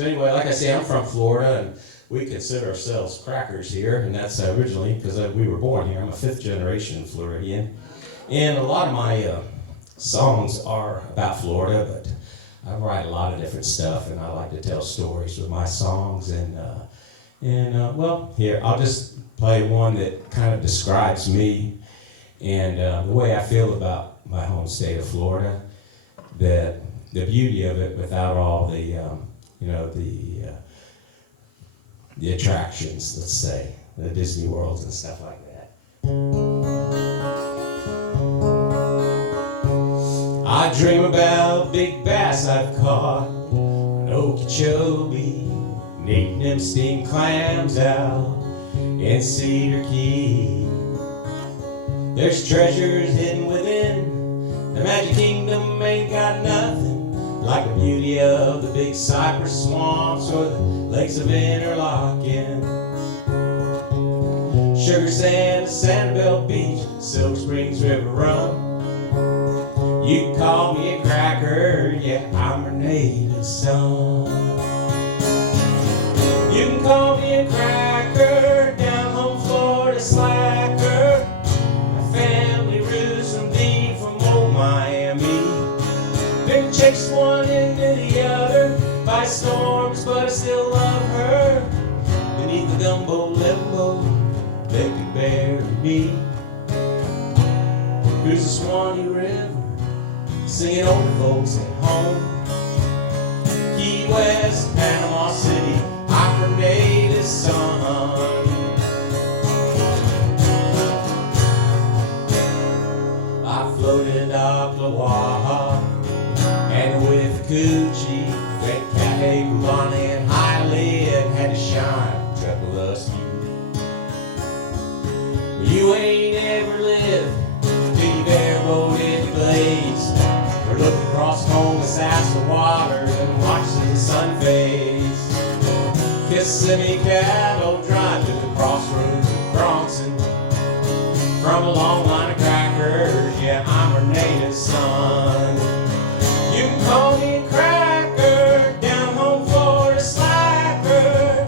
So anyway, like I say, I'm from Florida, and we consider ourselves crackers here, and that's originally because we were born here. I'm a fifth generation Floridian, and a lot of my songs are about Florida, but I write a lot of different stuff, and I like to tell stories with my songs. Well, here I'll just play one that kind of describes me and the way I feel about my home state of Florida. That the beauty of it, without all the the attractions, let's say, the Disney worlds and stuff like that. I dream about big bass I've caught in Okeechobee, and eating them steamed clams out in Cedar Key. There's treasures hidden within the Magic Kingdom, ain't got nothing like the beauty of the big cypress swamps or the lakes of Interlachen. Sugar Sand, Sanibel Beach, Silk Springs River rum. You can call me a cracker, yeah, I'm her native son. You can call me a cracker, down home Florida slacker. My family roots from deep from old Miami. Big chicks one into the other by storms, but I still love her. Beneath the gumbo limbo, they could bury me. Cruise the Swanee River, singing old folks at home. Key West, Panama City, I'm her native son. I floated Ocklawaha and with Coochie, Great Cafe, Cubana, and Highland had to shine, triple us you ain't ever lived till you've airboated the Glades, or looked across home the water and watched the sun fades. Kissimmee cattle drive to the crossroads of Bronson. From a long line of crackers, yeah, I'm her native son. You can call me a cracker, down home Florida slacker.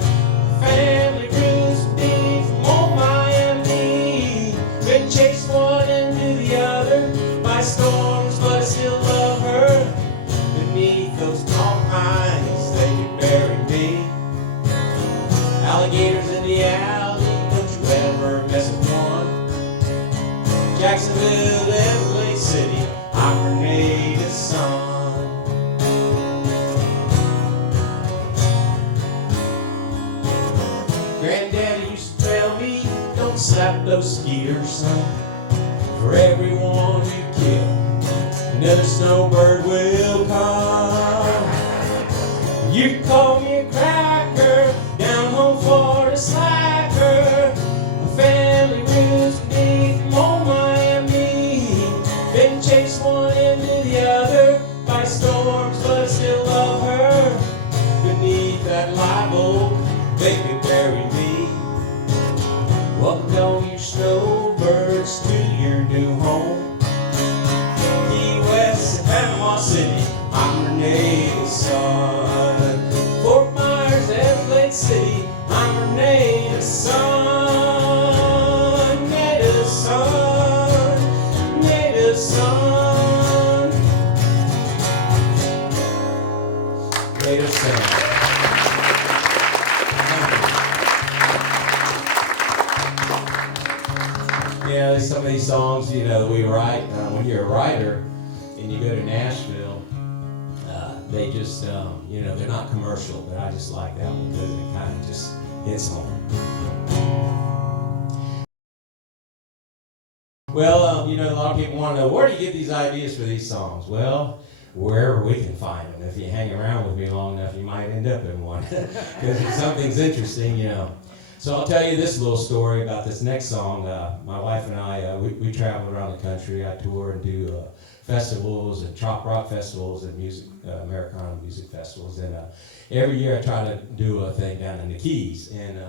Family roots deep from old Miami. Been chased one into the other by storms, but I still love her. Beneath those tall pines, they could bury me. Alligators in the alley, don't you ever mess with one. Jacksonville, Everglades City, I'm her native son. Granddaddy used to tell me, don't slap those skeeters, son. For everyone you kill, another snowbird will come. You call me a cracker, down home Florida slacker. My family roots deep from old Miami. Been chased one into the other by storms, but I still love her. Beneath that live oak, they could bury me. Welcome all you snowbirds to your new home. Key West, Panama City, I'm her native son. Fort Myers, Everglades City, I'm her native son. Native son, native son, native son. Yeah, some of these songs, you know, we write, when you're a writer and you go to Nashville, they just, you know, they're not commercial, but I just like that one because it kind of just hits home. Well, you know, a lot of people want to know, where do you get these ideas for these songs? Well, wherever we can find them. If you hang around with me long enough, you might end up in one because if something's interesting, you know. So I'll tell you this little story about this next song. My wife and I, we travel around the country. I tour and do festivals and trop rock festivals and music, Americana music festivals. And every year I try to do a thing down in the Keys. And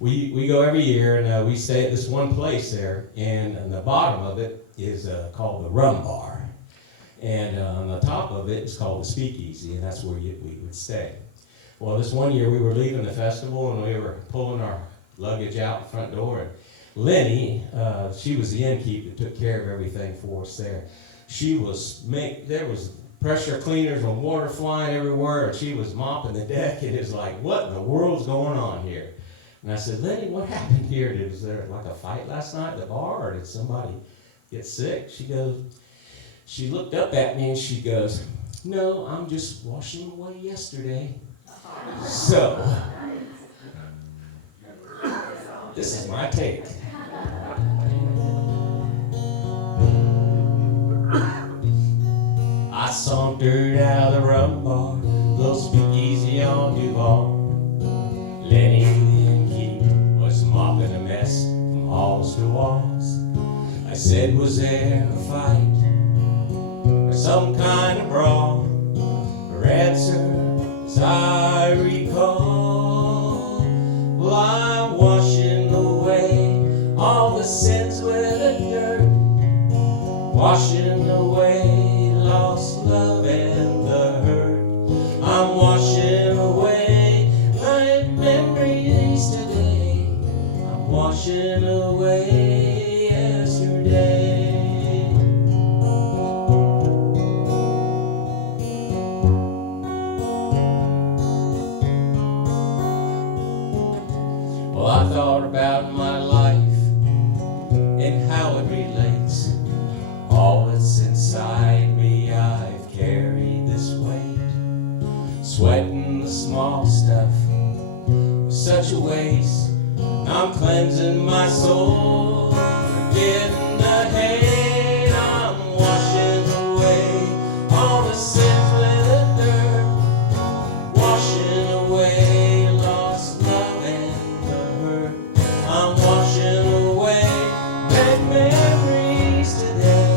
we go every year, and we stay at this one place there. And on the bottom of it is called the Rum Bar. And on the top of it is called the Speakeasy, and that's where we would stay. Well, this one year we were leaving the festival and we were pulling our luggage out the front door. And Lenny, she was the innkeep that took care of everything for us there. There was pressure cleaners and water flying everywhere, and she was mopping the deck, and it was like, what in the world's going on here? And I said, Lenny, what happened here? Was there like a fight last night at the bar, or did somebody get sick? She looked up at me and she goes, no, I'm just washing away yesterday. So, this is my take. I sauntered out of the rum bar, little speakeasy on Duval. Lenny the innkeep was mopping a mess from halls to walls. I said, was there a fight or some kind of brawl? Her answer, as I recall, well, I'm washing away all the sins with the dirt, washing away lost love and the hurt. I'm washing away my memories today. I'm washing away yesterday. Well, I thought about my life and how it relates. All that's inside me, I've carried this weight, sweating the small stuff with such a waste. I'm cleansing my soul, forgetting the hate. I'm washing away all the sins with the dirt, washing away lost love and the hurt. I'm washing away bad memories today.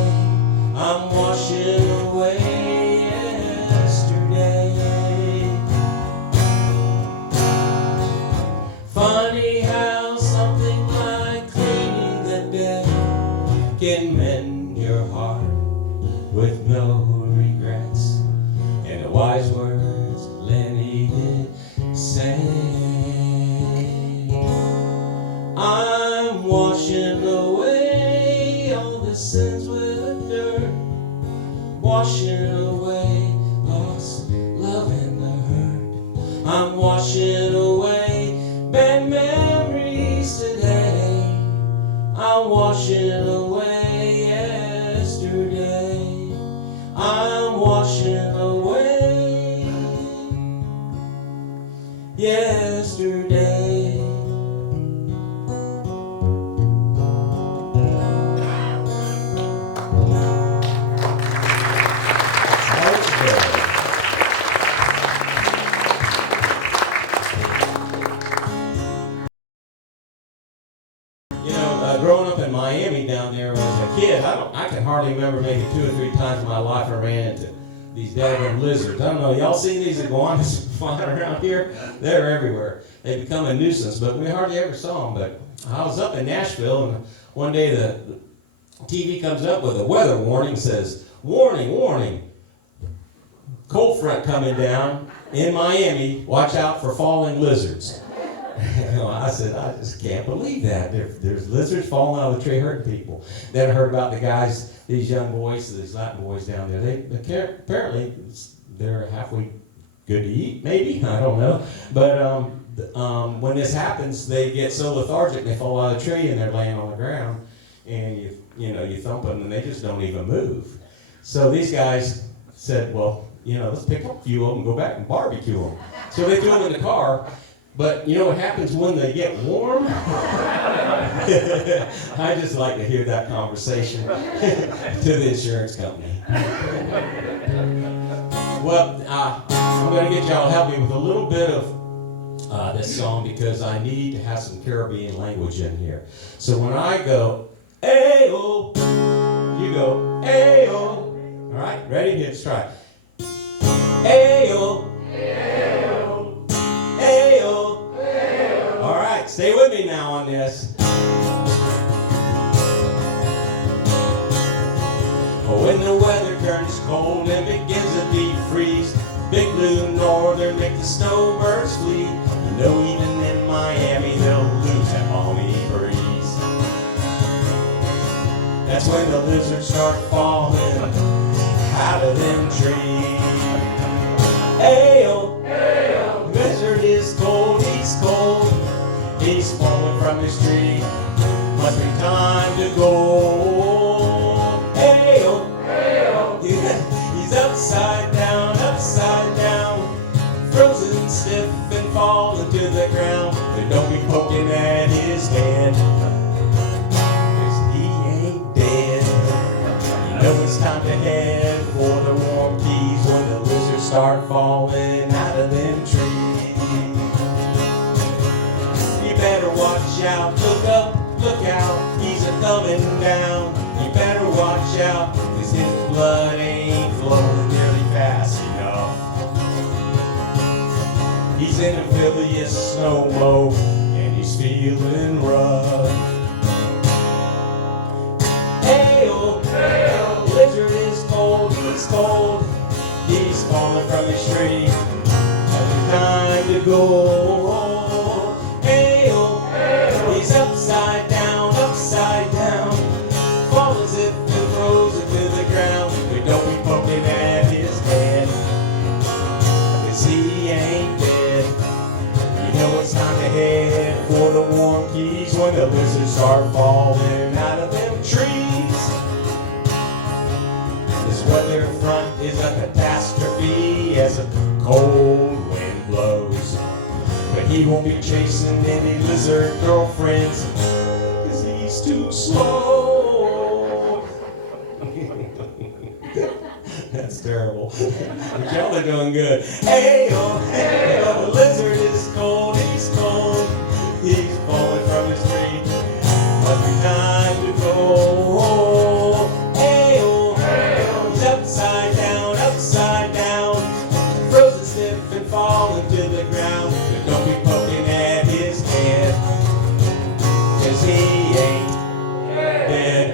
I'm washing away yesterday. Funny how something like cleaning the deck can mend your heart with no regrets. And the wise words Lenny did say, I'm washing away all the sins with dirt, washing away lost love and the hurt. I'm washing away bad memories today. I'm washing away yesterday. I'm washing away yesterday. Growing up in Miami down there as a kid, I can hardly remember maybe 2 or 3 times in my life I ran into these daggone lizards. I don't know, y'all seen these iguanas flying around here? They're everywhere. They become a nuisance, but we hardly ever saw them. But I was up in Nashville, and one day the TV comes up with a weather warning, says, warning, warning, cold front coming down in Miami, watch out for falling lizards. I said, I just can't believe that. There's lizards falling out of the tree hurting people. Then I heard about the guys, these young boys, these Latin boys down there. Apparently, they're halfway good to eat, maybe. I don't know. But when this happens, they get so lethargic, they fall out of the tree and they're laying on the ground. And you thump them and they just don't even move. So these guys said, well, let's pick up a few of them and go back and barbecue them. So they threw them in the car. But you know what happens when they get warm? I just like to hear that conversation to the insurance company. Well, I'm going to get y'all to help me with a little bit of this song because I need to have some Caribbean language in here. So when I go, ayo, you go, ayo. All right, ready? Let's try it. Ayo. Ayo. Ayo. Ayo. All right, stay with me now on this. When the weather turns cold and begins to deep freeze, big blue northern make the snowbird when the lizards start falling out of them trees. Ayo, lizard is cold, he's cold. He's falling from his tree. Must be time to go. Ayo, yeah, he's upside down, frozen stiff and falling to the ground. But don't be poking at his head, 'cause he ain't dead. You know it's time to head for the warm keys when the lizards start falling out of them trees. You better watch out, look up, look out, he's a-coming down. You better watch out, 'cause his blood ain't flowing nearly fast enough. He's in amphibious snow mode, and he's feeling rough. Ayo, lizard is cold, he's cold. He's falling from his tree. Every time to go. Ayo, he's upside down, falling as if it throws it to the ground. But don't be poking at his head, 'cause he ain't dead. You know it's time to head for the warm keys when the lizards start falling out of them trees. This weather front is a catastrophe as a cold wind blows. But he won't be chasing any lizard girlfriends, 'cause he's too slow. That's terrible. But y'all are doing good. Ayo, the lizard is cold, he's cold. He's falling from his tree. Must be time to go. Ayo, he's upside down, frozen stiff and falling to the ground. But don't be poking at his head, 'cause he ain't dead.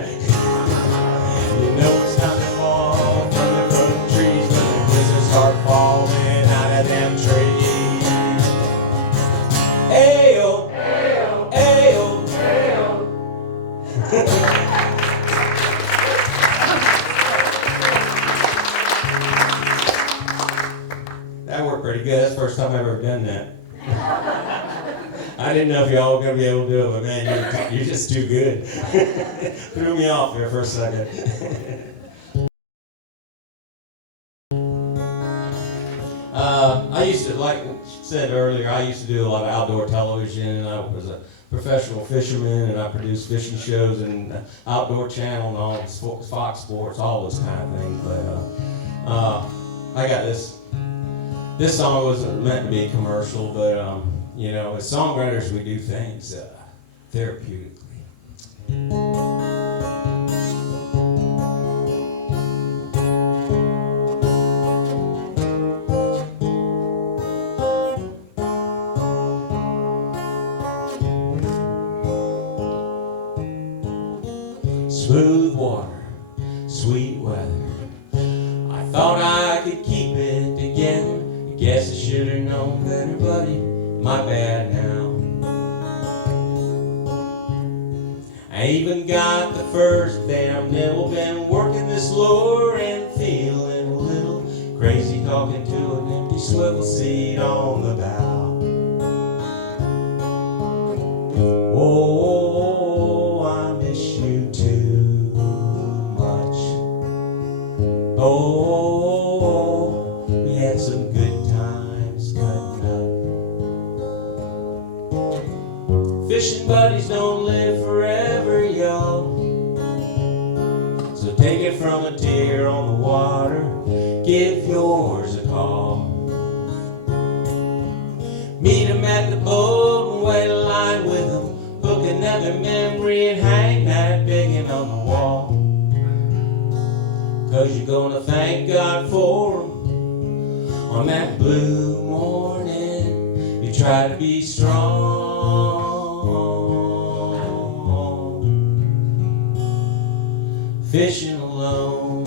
You know it's time to fall from the fruit trees when the lizards start falling out of them trees. Ayo, That worked pretty good. That's the first time I've ever done that. I didn't know if y'all were going to be able to do it, but man, you're just too good. Threw me off there for a second. I used to, like I said earlier, I used to do a lot of outdoor television. I was a professional fisherman, and I produced fishing shows and outdoor channel and all Fox Sports, all those kind of things. But I got this song wasn't meant to be commercial, but you know, as songwriters, we do things therapeutically. Smooth water, sweet weather. I thought I could keep it together. Guess I should have known better, buddy. My bad now. I even got the first damn nibble. Been working this lure and feeling a little crazy, talking to an empty swivel seat on the bow. Oh, I miss you too much. Oh, we had some good times cutting up. Fishing buddies don't live forever, y'all. So take it from a tear on the water. Give yours a call. Meet 'em at the boat and wait a line with 'em. Book another memory and hang that biggin' on the wall. 'Cause you're gonna thank God for 'em on that blue morning. You try to be strong, fishing alone.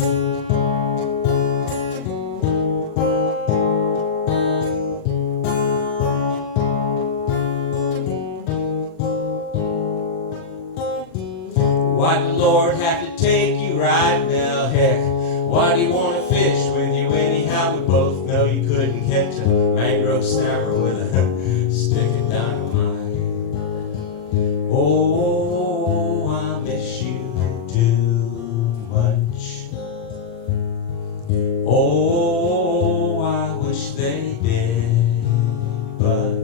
Why'd the Lord have to take throat snapper with a stick of dynamite. Oh, I miss you too much. Oh, I wish they did, but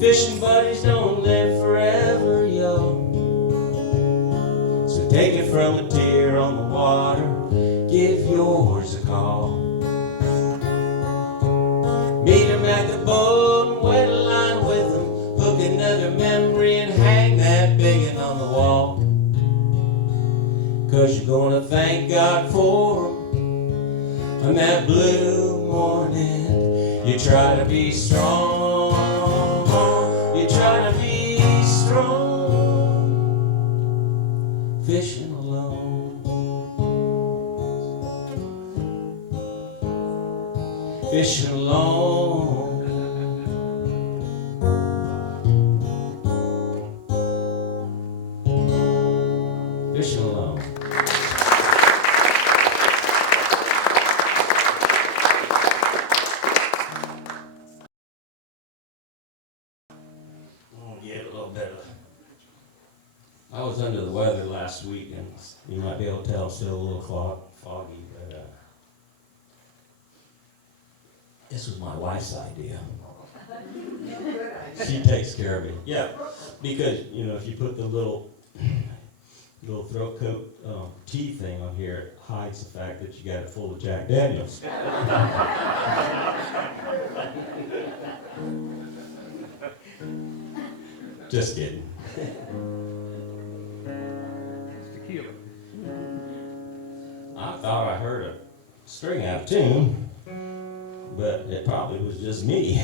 fishing buddies don't live forever, yo. So take it from a tear on the water, give yours a call. Meet him at the boat and wet a line with him, hook another memory and hang that biggin on the wall. 'Cause you're gonna thank God for him on that blue morning. You try to be strong, you try to be strong, fishing alone, fishing alone. Fishing alone. I was under the weather last week, and you might be able to tell I'm still a little foggy, but this was my wife's idea. She takes care of me. Yeah, because, you know, if you put the little throat coat tea thing on here, it hides the fact that you got it full of Jack Daniels. Just kidding. I thought I heard a string out of tune, but it probably was just me.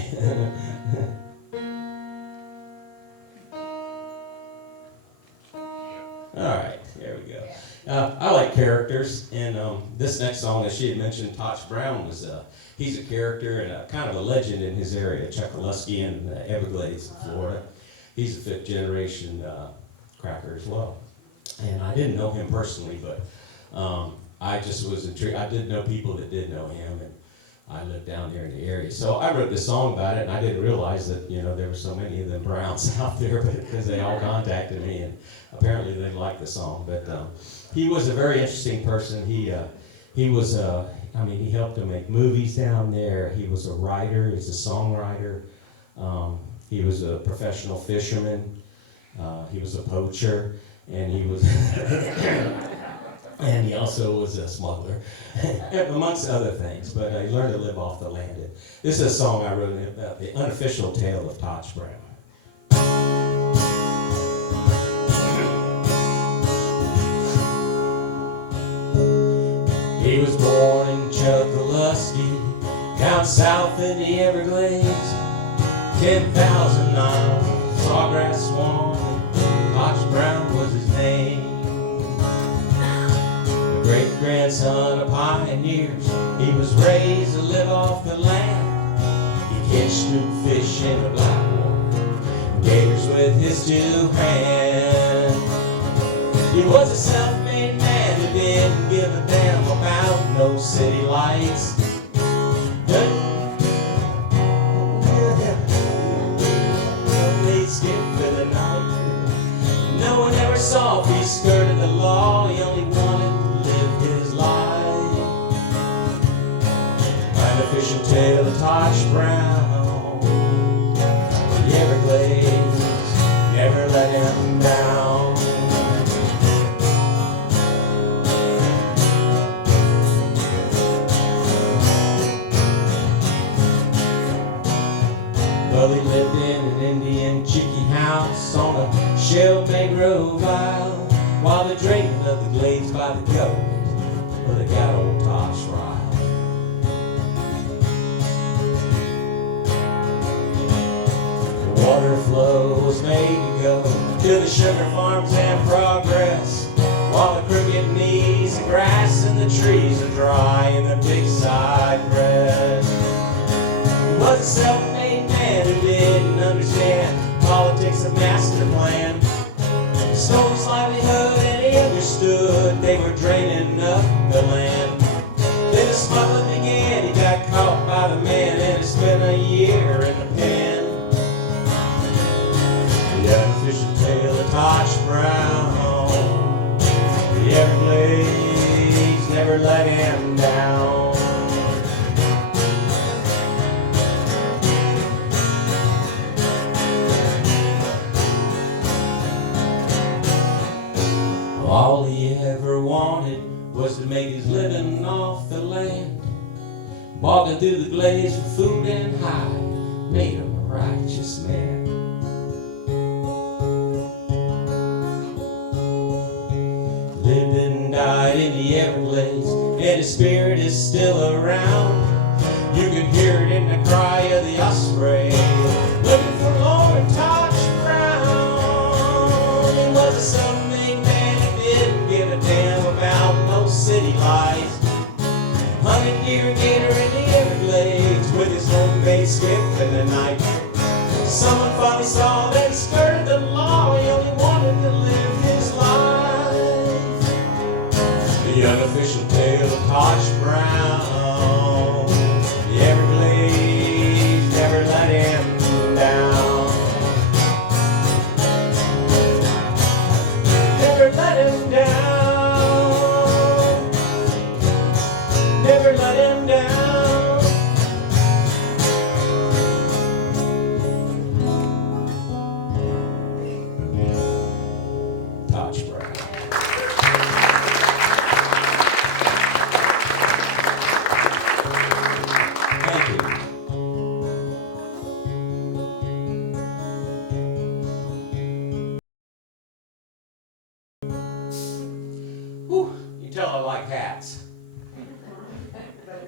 All right, there we go. I like characters, and this next song, as she had mentioned, Toch Brown was he's a character and kind of a legend in his area, Chokoloskee in the Everglades, Florida. He's a fifth generation cracker as well. And I didn't know him personally, but I just was intrigued. I did know people that did know him, and I lived down there in the area. So I wrote this song about it, and I didn't realize that, you know, there were so many of them Browns out there, because they all contacted me, and apparently they liked the song. But he was a very interesting person. He was, I mean, he helped to make movies down there. He was a writer. He's a songwriter. He was a professional fisherman. He was a poacher, and he was, and he also was a smuggler, amongst other things. But he learned to live off the land. And this is a song I wrote about the unofficial tale of Toch Brown. He was born in Chokoloskee, down south in the Everglades. 10,000 miles, sawgrass swamp, Toch Brown was his name. The great-grandson of pioneers, he was raised to live off the land. He catch snook fish in the Blackwater, gators with his two hands. He was a self-made man who didn't give a damn about no city lights. Skip for the night. No one ever saw if he skirted the law. He only wanted to live his life. Find a fishing tale of Toch Brown. The Everglades never let him down. Well, he lived in an Indian chicky house on a shell mangrove isle, while the draining of the glades by the government, where they got old Toch riled. The water flow was made to go to the sugar farms and progress, while the crooked knees and grass and the trees are dry in the big side rest. He was a self-made man who didn't understand politics and master plan. He stole his livelihood and he understood they were draining up the land. Then the smuggling began. He got caught by the man and he spent glaze for food and hide made him a righteous man. Lived and died in the Everglades, and his spirit is still around. You can hear it in the cry of the osprey, looking for Lord Touch Brown. He was a self-made man who didn't give a damn about no city lights. Hunted deer gator in the Everglades with his homemade skiff in the night. Someone finally saw that he skirted the law. He only wanted to live his life. The unofficial tale of Touch Brown. The Everglades never let him down. Never let him down. Never let him down. Touch Brown. Thank you. Whew, you tell I like hats.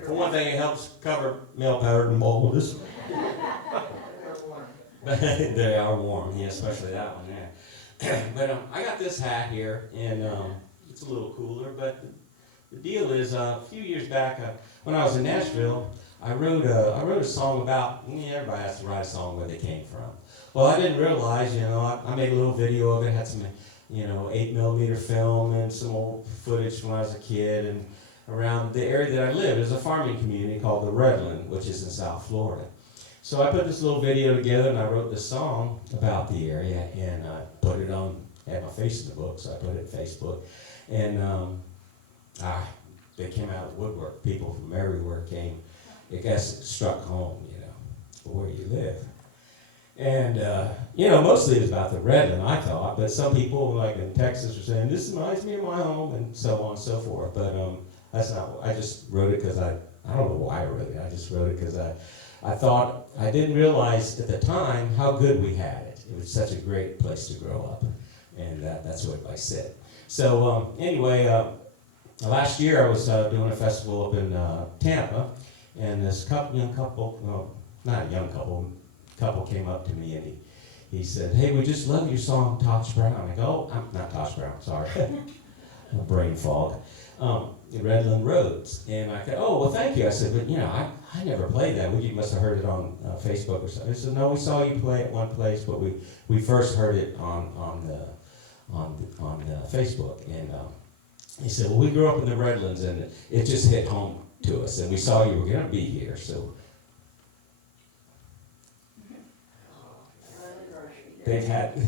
For one thing, it helps cover male pattern baldness. They are warm, yeah, especially that one, yeah. But I got this hat here, and it's a little cooler, but the deal is, a few years back, when I was in Nashville, I wrote a song about, everybody has to write a song where they came from. Well, I didn't realize, I made a little video of it, had some, 8mm film and some old footage from when I was a kid, and around the area that I live. There's a farming community called the Redland, which is in South Florida. So I put this little video together, and I wrote this song about the area, and I put it on, had my face in the book, so I put it on Facebook. And they came out of the woodwork. People from everywhere came. I guess it struck home, where you live. And, mostly it was about the Redland, I thought, but some people, like in Texas, were saying, this reminds me of my home, and so on and so forth. But that's not, I just wrote it because I don't know why I wrote it. I just wrote it because I thought, I didn't realize at the time how good we had it. It was such a great place to grow up, and that's what I said. So anyway, last year I was doing a festival up in Tampa, and this young couple came up to me, and he said, hey, we just love your song, Touch Brown. I go, I'm not Touch Brown, sorry. Brain fog. Redland Roads. And I said, oh, well, thank you. I said, but I never played that. You must have heard it on Facebook or something. He said, no, we saw you play it one place, but we first heard it on Facebook. And he said, well, we grew up in the Redlands, and it just hit home to us, and we saw you were going to be here, so. They've had,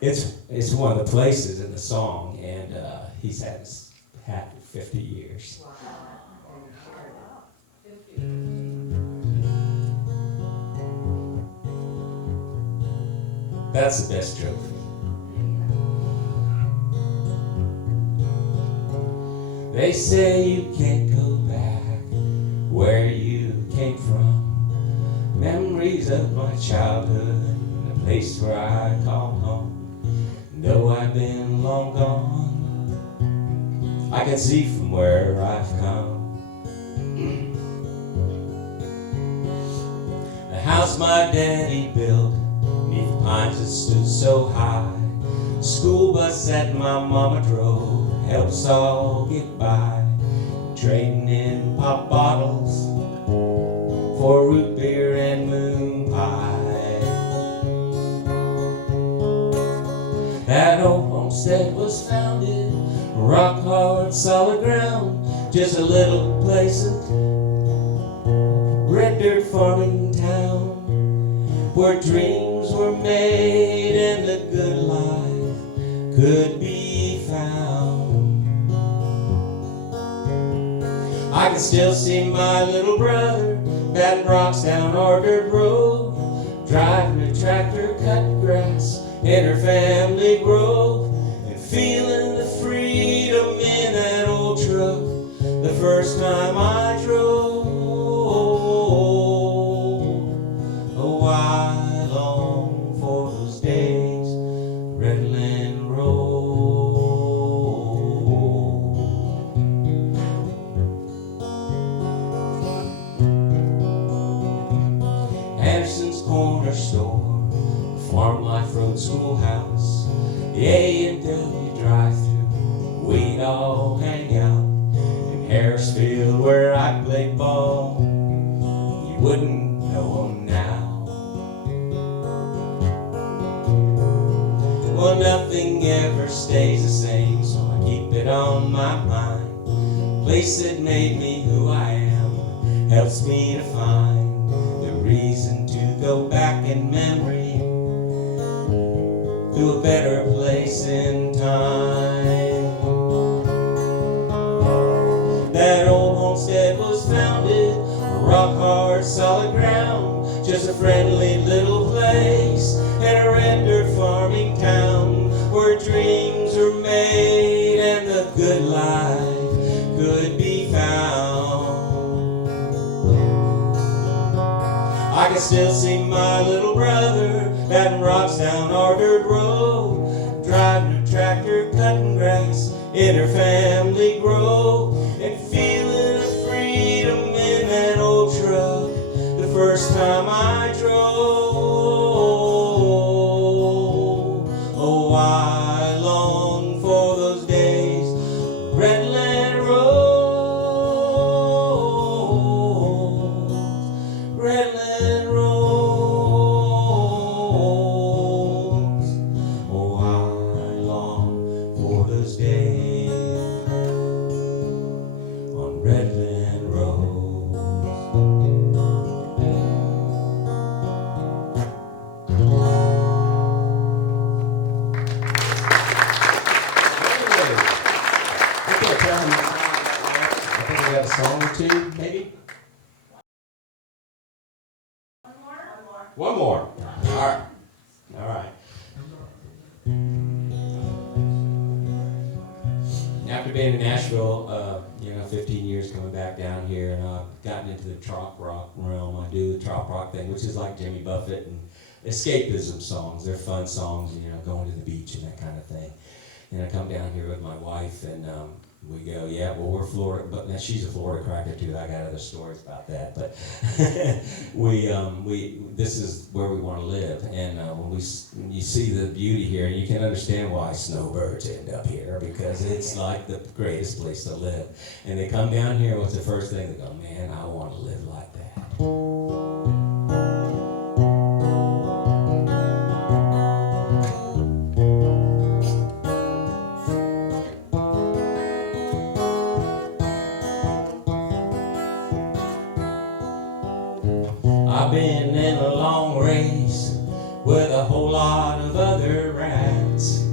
it's one of the places in the song, and he's had his hat for 50 years. Wow. That's the best trophy. They say you can't go back where you came from. Memories of my childhood, a place where I call home. Though I've been long gone, I can see from where I've come. The house my daddy built, neath pines that stood so high. School bus that my mama drove helped us all get by. Trading in pop bottles for root beer and moon pie. That old homestead was founded, rock hard, solid ground, just a little place of red dirt farming town, where dreams were made and the good life could be found. I can still see my little brother batting rocks down our dirt road, driving a tractor, cutting grass in her family grove, and feeling the freedom in that old truck the first time I drove. corner store, the Farm Life Road Schoolhouse, the A&W drive-thru. We'd all hang out in Harrisfield where I played ball. You wouldn't know 'em now. Well, nothing ever stays the same, so I keep it on my mind. Place that made me who I am helps me to find the reason to go back in memory to a better place in time. That old homestead was founded on rock hard solid ground, just a friendly little place in a red dirt farming town where dreams were made and the good life could be found. I can still see my little brother batting rocks down our dirt road, driving a tractor, cutting grass in her family grove, and feeling the freedom in that old truck the first time I drove. Oh, I long for those days, Redland Road, Redland Road. Oh, I long for those days on Redland Road. I think we got a song or two, maybe? One more. All right. All right. After being in Nashville, 15 years coming back down here, and I've gotten into the trop rock realm. I do the trop rock thing, which is like Jimmy Buffett and escapism songs. They're fun songs, going to the beach and that kind of thing. And I come down here with my wife, and we go, yeah, well, we're Florida, but now she's a Florida cracker too. I got other stories about that, but this is where we want to live. And when you see the beauty here, and you can understand why snowbirds end up here, because it's like the greatest place to live. And they come down here, what's the first thing? They go, man, I want to live like that. I've been in a long race with a whole lot of other rats.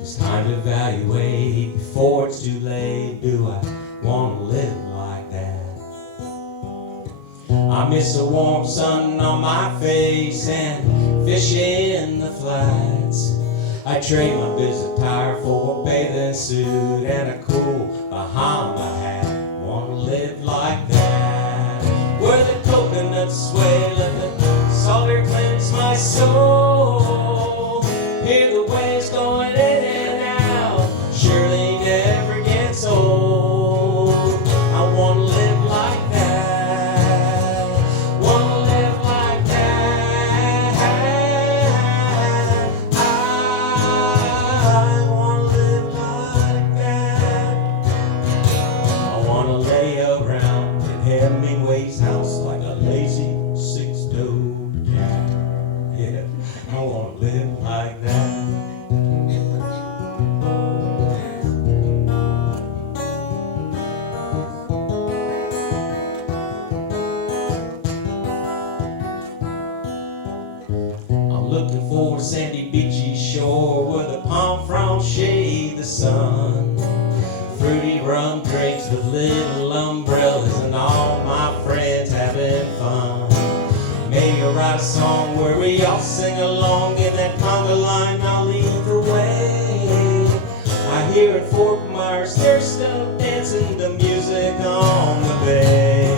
It's time to evaluate before it's too late. Do I want to live like that? I miss the warm sun on my face and fish in the flats. I trade my business tire for a bathing suit and a cool Bahama hat. Want to live like that, where the coconuts sway, let the salt air cleanse my soul. Hear the waves going in and out, surely never gets old. I want to live like that, want to live like that. I want to live like that. I want to lay around in Hemingway's house like a lazy six-toed cat. Yeah, I want to live like that. I'm looking for a sandy beachy shore where the palm fronds shade the sun. Fruity rum drinks with little umbrellas and all my friends having fun. Maybe I'll write a song where we all sing along in that conga line, I'll lead the way. I hear in Fort Myers they're still dancing the music on the bay.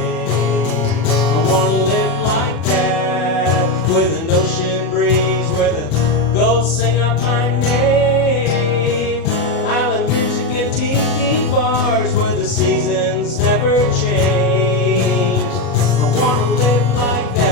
I want to live like that, with an ocean breeze where the gulls sing out my name. Island music and tiki bars where the seasons never change. I want to live like that.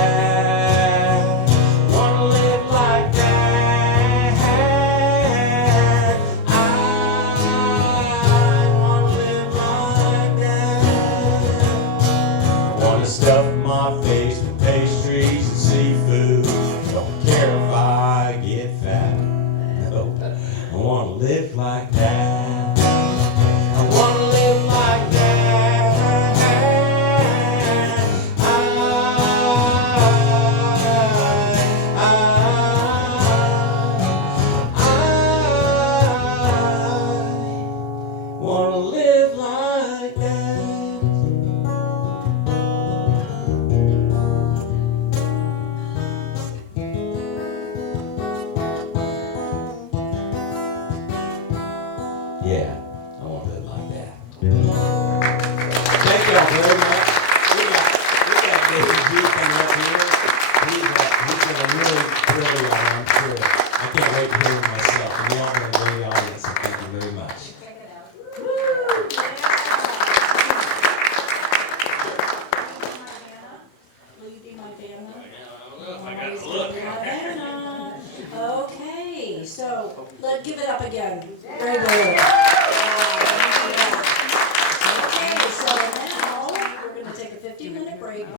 Yeah, I want to do it like that. Thank y'all very much. We got David G coming up here. He's going to really thrill you, I'm sure. I can't wait to hear him myself. And y'all been a great audience, so thank you very much. Check it out. Will you be my Vanna? I don't know if I got Always to look. gonna be my Vanna. Okay, so let's give it up again.